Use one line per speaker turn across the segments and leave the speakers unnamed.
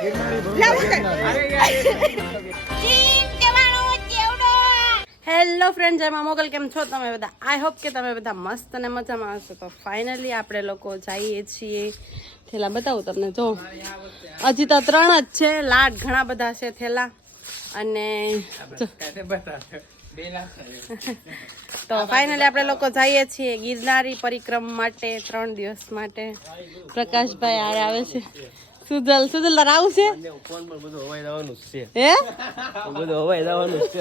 Hello friend જય મોગલ. કેમ છો તમે બધા? આઈ હોપ કે તમે બધા મસ્ત અને મજામાં હશો. તો ફાઇનલી આપણે લોકો જઈએ છીએ. થેલા બતાવું તમને, જો. હજી તો ત્રણ જ છે. લાડ ઘણા બધા છે થેલા. અને તો ફાઇનલી આપણે લોકો જઈએ છીએ ગિરનારી પરિક્રમા માટે, ત્રણ દિવસ માટે. પ્રકાશભાઈ આરે આવે છે. સુજલ સુજલ તાર આવું છે?
ફોન પર બધું હવાઈ જવાનું છે.
હે?
બધું હવાઈ જવાનું છે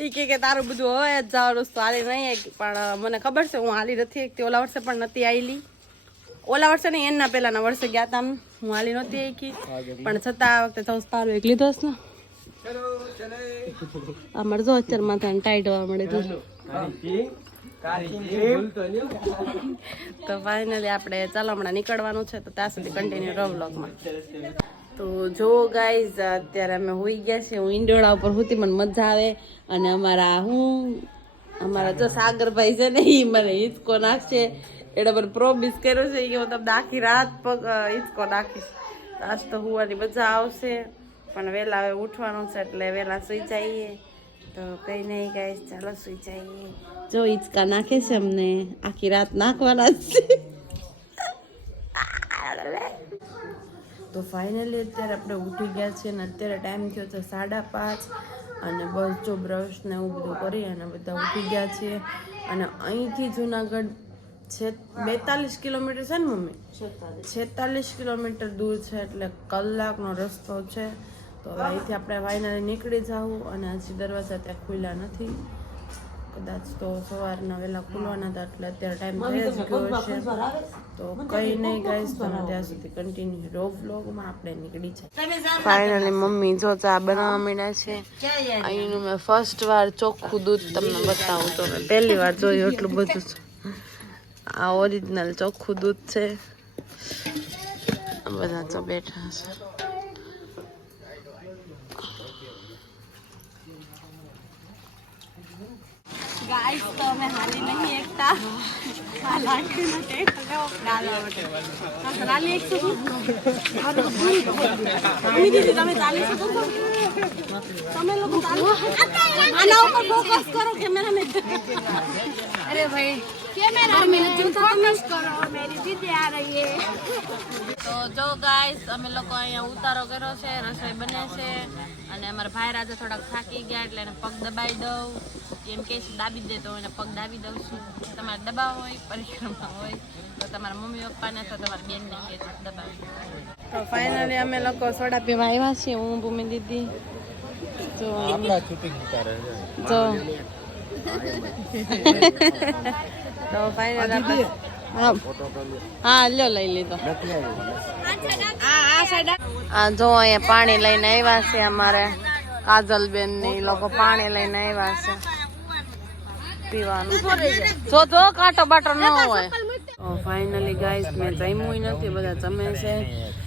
એ કે કે તારું બધું હોય જ જવાનું છે તો હાલી નહીં. પણ મને ખબર છે હું હાલી નથી એકતી ઓલા વર્ષે પણ નથી આવેલી ઓલા વર્ષે નહીં એના પહેલાના વર્ષે ગયા હતા હું હાલી નહોતી આવી પણ છતાં આ વખતે સારું એક લીધો ને? અમારે જો અત્યારે માથા ટાઈટ હોવા મળે તો ફાઇનલી આપણે ચાલો હમણાં નીકળવાનું છે તો ત્યાં સુધી કન્ટિન્યુ રહો વ્લોગમાં તો જો ગાઈઝ અત્યારે અમે હોઈ ગયા છીએ હું ઈંડોળા ઉપર હોતી મને મજા આવે. અને અમારા હું અમારા જો સાગરભાઈ છે ને એ મને હિંચકો નાખશે. એના પર પ્રોમિસ કર્યો છે કે હું તમને આખી રાત પગ હિંચકો નાખીશ. આજ તો હોવાની મજા આવશે. પણ વહેલા હવે ઉઠવાનું છે એટલે વહેલા સુઈ જઈએ. તો કઈ નહીં ગાઈઝ ચાલો સુઈ જઈએ. જો હિંચકા નાખે છે અમને. આખી રાત નાખવાના છે. તો ફાઇનલી અત્યારે આપણે ઉઠી ગયા છીએ અને અત્યારે ટાઈમ થયો છે સાડા પાંચ અને બસ જો બ્રશ ને એવું બધું કરી અને બધા ઉઠી ગયા છીએ. અને અહીંથી જુનાગઢ છે બેતાલીસ કિલોમીટર છે ને મમ્મી? છેતાલીસ કિલોમીટર દૂર છે એટલે કલાકનો રસ્તો છે. તો હવે અહીંથી આપણે ફાઇનલી નીકળી જવું અને હજી દરવાજા ત્યાં ખુલ્લા નથી. કદાચ તો સવારના વહેલા ખુલવાના હતા એટલે અત્યારે ટાઈમ થઈ જ ગયો છે. તો કઈ નહીં ગાઈસ તમે ત્યાં સુધી કન્ટિન્યુ રો વ્લોગમાં આપણે નીકળી જાય ફાઇનલી મમ્મી જો ચા બનાવવા માંડ્યા છે. અહીંનું મેં ફર્સ્ટ વાર ચોખ્ખું દૂધ તમને બતાવું તો મેં પહેલી વાર જોયું એટલું બધું છે આ ઓરિજિનલ ચોખ્ખું દૂધ છે. આ બધા તો બેઠા છે ગાઈસ તો અમે હાલી નહીં એકતા તમે લોકો આના ઉપર ફોકસ કરો કેમેરામેન અરે ભાઈ કેમેરામેન ફોકસ કરો મેરી દીદી આ રહી હે. તો જો ગાઈસ અમે લોકો અહીંયા ઉતારો કર્યો છે રસોઈ બને છે અને અમારા ભાઈ રાજા થોડાક થાકી ગયા એટલે એને પગ દબાઈ દઉં. એમ કે છે દાબી દે તો એને પગ દાબી દઉં છું. તમારે દબાવ હોય પરિક્રમા હોય તો તમારા મમ્મી પપ્પાને તો તમારા બેનને કે દબાવી તો ફાઇનલી અમે લોકો સોડા પીવા આવ્યા છીએ હું ભૂમિ દીદી. જો. જો તો ફાઈનલ હા. લ્યો લઈ લીધો. આ જો અહીંયા પાણી લઈને આવ્યા છે અમારે કાજલબેન ને એ લોકો પાણી લઈને આવ્યા છે. પીવાનું. જો જો કાંટો બાટો ન હોય. ફાઇનલી ગાઈસ મેં જમ્યું નથી બધા જમે છે.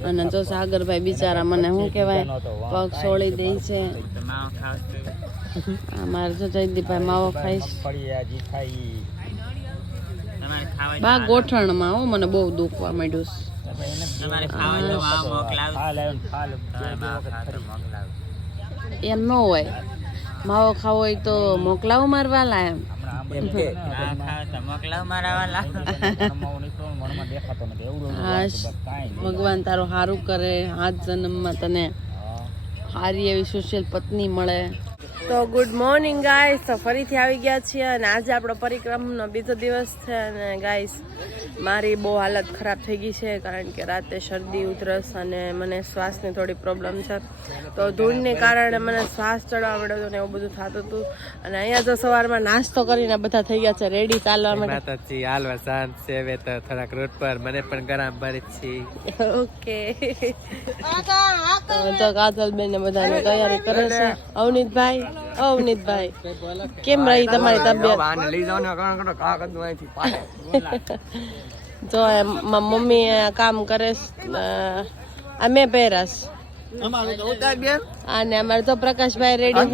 અને જો સાગરભાઈ બિચારા મને શું કહેવાય? પગ સોળી દે છે. અમારે જો જયદીપભાઈ માવો ખાઈશ બા ગોઠણમાં હો મને બહુ દુખવા માંડ્યું છે. એમ ન હોય. માવો ખાવો હોય તો મોકલાવો મારવાલા એમ. ભગવાન તારું સારું કરે હાથ જન્મમાં તને સારી એવી સુશીલ પત્ની મળે. તો ગુડ મોર્નિંગ ગાઈસ તો ફરીથી આવી ગયા છીએ અને આજે આપણો પરિક્રમનો બીજો દિવસ છે અને ગાઈસ મારી બહુ હાલત ખરાબ થઈ ગઈ છે કારણ કે રાતે શરદી ઉધરસ અને મને શ્વાસની થોડી પ્રોબ્લેમ છે. તો ધૂળને કારણે મને શ્વાસ ચડવા મળ્યો હતો ને એવું બધું થતું હતું. અને અહીંયા તો સવારમાં નાસ્તો કરીને બધા થઈ ગયા છે રેડી ચાલવા માટે.
માતાજી હાલવા શાંત છે વે તો થોડાક રોડ પર. મને પણ ગરમ ભરી છે.
ઓકે તો કાજલ બેન ને બધાની તૈયારી કરે છે. અવનીતભાઈ? અવનીતભાઈ કેમ રહી તમારી તબિયત?
લઈ જાવ ને કારણ અહીંથી
જો એમ મમ્મી કામ કરે છે અ, આ મેં પહેરાશ. અને અમારે તો પ્રકાશભાઈ રેડી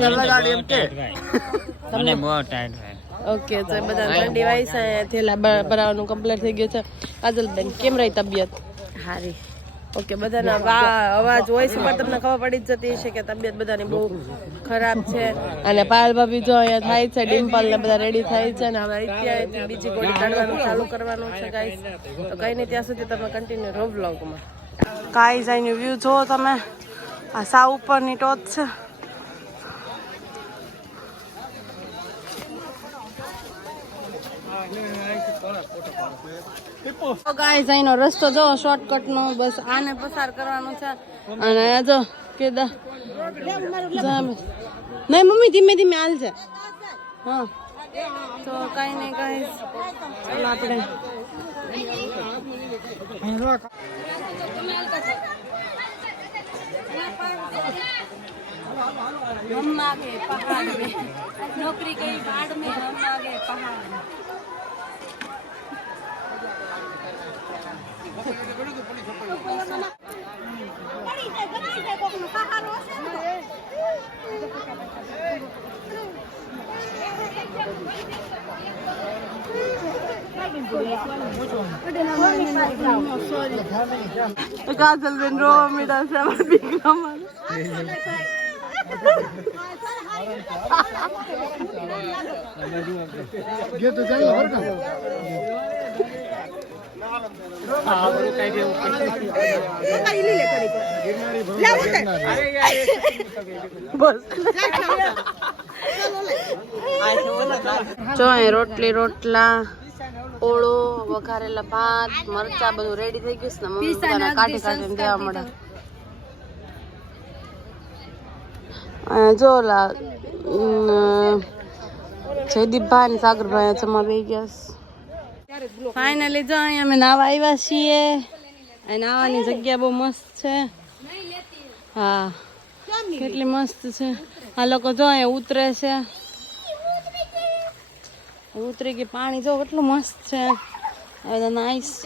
ઓકે તો બધા ઠંડી વાઈસ થેલા ભરાવાનું કમ્પ્લીટ થઈ ગયું છે. કાજલબેન કેમ રહી તબિયત? સારી ઓકે, બધાના અવાજ વોઇસ પણ તમને ખબર પડી જ જતી છે કે તબિયત બધાની બહુ ખરાબ છે. અને પાયલ ભાભી જો અહીંયા થાય છે ડિમ્પલ ને બધા રેડી થાય છે, અને હવે અત્યારેથી બીજી ગોળી કાઢવાનું ચાલુ કરવાનું છે ગાઈસ તો કઈ નહીં, ત્યાં સુધી તમે કન્ટિન્યુ રહો વ્લોગમાં ગાઈસ અહીંનું વ્યૂ જુઓ તમે. આ સા ઉપરની ટોચ છે. તો ગાઈસ અહીંનો રસ્તો જો શોર્ટકટ નો બસ આને પસાર કરવાનો છે અને આ જો કેદા જામે. નહીં મમ્મી ધીમે ધીમે હાલ છે હા તો કઈ નહીં ગાઈસ ચાલો આપણે हम आगे पहाड़ में नौकरी गई बाढ़ में हम आगे पहाड़ में કાજલ બેન રોવા મીડા છે અમારા દીકરામાં જો અહીં રોટલી રોટલા ઓળો વઘારેલા ભાત મરચા બધું રેડી થઈ ગયું છે ને મમ્મી બધાને કાઢી કાઢીને દેવા મળે અહીંયા જો ઓલા અમ, જયદીપભાઈ ને સાગરભાઈ જમા બે ગયા ફાઇનલી જો અહીંયા અમે નાવા આવ્યા છીએ. અને નાવાની જગ્યા બહુ મસ્ત છે. હા. કેટલી મસ્ત છે. આ લોકો જો અહીંયા ઉતરે છે. ઉતરી ગઈ પાણી જો કેટલું મસ્ત છે. હવે નાઈસ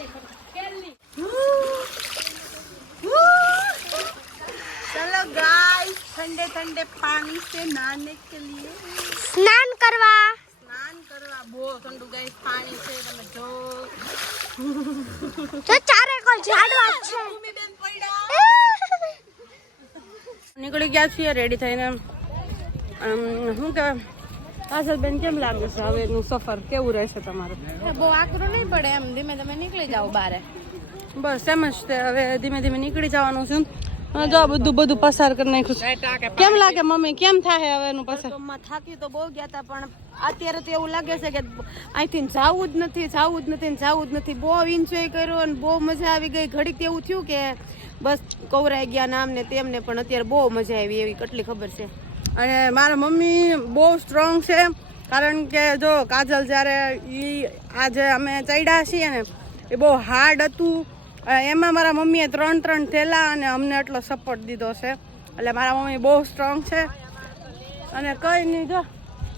ઠંડે ઠંડે પાણી સે
સ્નાન કરવા.
બહુ ઠંડુ ગાઈસ પાણી છે તમે જો.
તો ચારે કોલ ઝાડવા જ છે.
નીકળી ગયા છીએ રેડી થઈને. શું કે કાજલ કેમ લાગે છે? હવે એનું સફર કેવું રહેશે તમારું?
બહુ આકરું નહીં પડે એમ ધીમે ધીમે નીકળી જાવ બારે.
બસ એમ જ તે હવે ધીમે ધીમે નીકળી જવાનું છે. જો આ બધું બધું પસાર કરી નાખ્યું કેમ લાગે મમ્મી? કેમ થાય હવે એનું પસાર? થાકી તો બહુ ગયા હતા પણ અત્યારે તો એવું લાગે છે કે અહીંથી જવું જ નથી જવું જ નથી ને જવું જ નથી. બહુ એન્જોય કર્યો અને બહુ મજા આવી ગઈ. ઘડીક એવું થયું કે બસ કવરાઈ ગયા નામ ને તેમને પણ અત્યારે બહુ મજા આવી એવી કેટલી ખબર છે? અને મારા મમ્મી બહુ સ્ટ્રોંગ છે કારણ કે જો કાજલ જ્યારે એ આજે અમે ચડ્યા છીએ ને એ બહુ હાર્ડ હતું. એમાં મારા મમ્મીએ ત્રણ ત્રણ થેલા અને અમને એટલો સપોર્ટ દીધો છે. એટલે મારા મમ્મી બહુ સ્ટ્રોંગ છે. અને કઈ નહીં જો.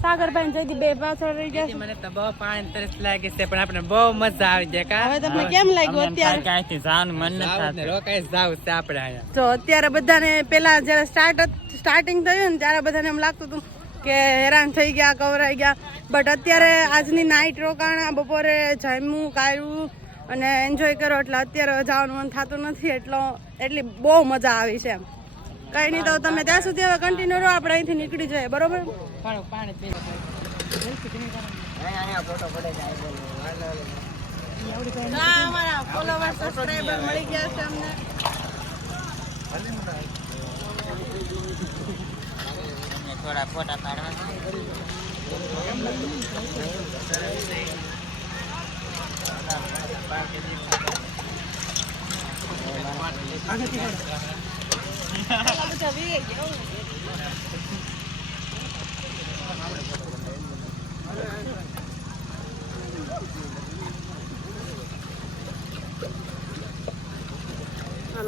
સાગરભાઈ જયદીપ બે પાછળ રહી ગયા
મને તો બહુ પાણી તરસ લાગે છે પણ આપણે બહુ મજા આવી જાય કા?
હવે તમને કેમ લાગ્યું અત્યારે?
ક્યાંયથી જવાનું મન નથી થતું.
રોકાઈ જાવ છે આપણે અહીંયા.
તો અત્યારે બધાને પેલા જ્યારે સ્ટાર્ટ સ્ટાર્ટિંગ થયું ને ત્યારે બધાને એમ લાગતું હતું કે હેરાન થઈ ગયા કવરાઈ ગયા. બટ અત્યારે આજની નાઇટ રોકાણા બપોરે જમ્યું કાઢ્યું અને એન્જોય કરો એટલે અત્યારે જવાનું મન થતું નથી એટલો એટલી બહુ મજા આવી છે એમ. કઈ નહીં તો તમે ત્યાં સુધી હવે કન્ટિન્યુ રહો આપણે અહીંથી નીકળી જઈએ બરોબર? અમારા ફોલોવર મળી ગયા છે અમને.
થોડા ફોટા પાડવા
આ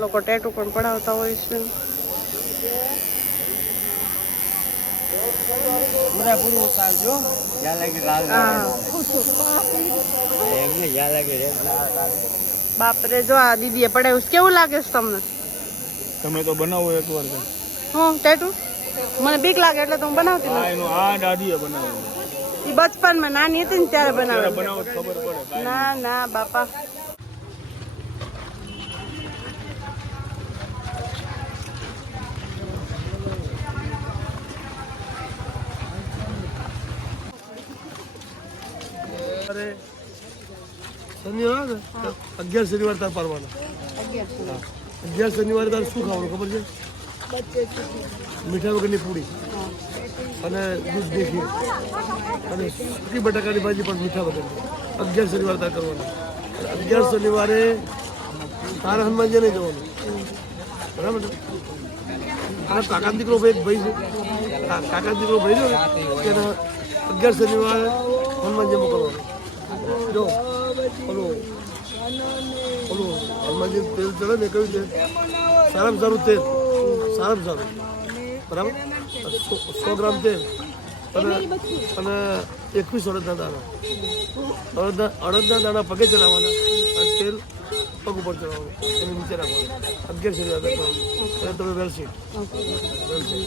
લોકો ટેટુ પણ પડાવતા હોય છે.
પૂરા ઉતારજો. જ્યાં લાગી લાલ એમને જ્યાં લાગી રેડ લાલ લાલ
બાપરે જો આ દીદીએ પડાવ્યું. કેવું લાગે છે તમને?
તમે તો બનાવો એક વાર
હું ટેટુ? મને બીક લાગે એટલે તો હું બનાવતી
આ
નથી
એનું આ દાદીએ બનાવ્યું.
એ બચપનમાં નાની હતી ને ત્યારે બનાવે
બનાવો તો ખબર પડે.
ના ના બાપા.
શનિવારે? શનિવાર અગિયાર શનિવાર તાર પાડવાના. અગિયાર. શનિવારે તારે શું ખાવાનું ખબર છે? મીઠા વગરની પૂરી. અને દૂધ દેખી અને સૂકી બટાકાની ભાજી પણ મીઠા વગરની. અગિયાર શનિવાર તાર કરવાનું. અગિયાર શનિવારે તારા હનુમાનજી નહીં જવાનું. બરાબર અને કાકા દીકરો ભાઈ એક ભાઈ છે કાકા દીકરો ભાઈ છે. એના અગિયાર શનિવારે હનુમાનજી મોકલવાનું. જો. ઓલું ઓલું હનુમાનજી તેલ ચડે ને કહ્યું છે? સારામાં સારું તેલ. સારામાં સારું. બરાબર? સો ગ્રામ તેલ. અને અને એકવીસ અડદના દાણા. અડદના અડદના દાણા પગે ચડાવવાના અને તેલ પગ ઉપર ચડાવવાનું. એને નીચે રાખવાનું. અગિયાર શનિવાર રાખવાનું એટલે તમે વેલશીટ વેલસી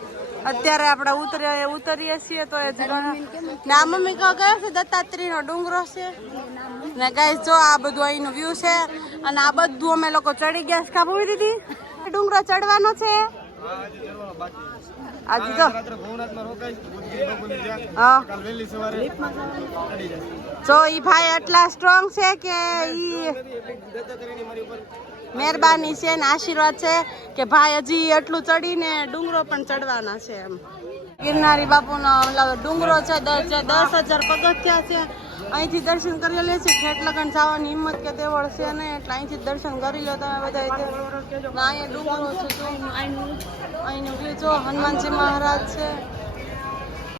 અત્યારે આપણે ઉતરીએ ઉતરીએ છીએ તો એ ના મમ્મી કહો ગયો છે દત્તાત્રેય નો ડુંગરો છે. ને ગાઈસ જો આ બધું અહીંનું વ્યૂ છે. અને આ બધું અમે લોકો ચડી ગયા છે. કાબુ દીધી ડુંગરો ચડવાનો છે? આજે તો જો ઈ ભાઈ એટલા સ્ટ્રોંગ છે કે ઈ મહેરબાની છે ને આશીર્વાદ છે કે ભાઈ હજી એટલું ચડીને ડુંગરો પણ ચડવાના છે એમ. ગિરનારી બાપુનો ડુંગરો છે દસ હજાર પગથિયા છે અહીંથી દર્શન કરી લે છે. ઠેટ લગન જવાની હિંમત કે તે છે ને એટલે અહીંથી દર્શન કરી લો તમે બધા અહીંયા ડુંગરો છે અહીંનું જો, હનુમાનજી મહારાજ છે.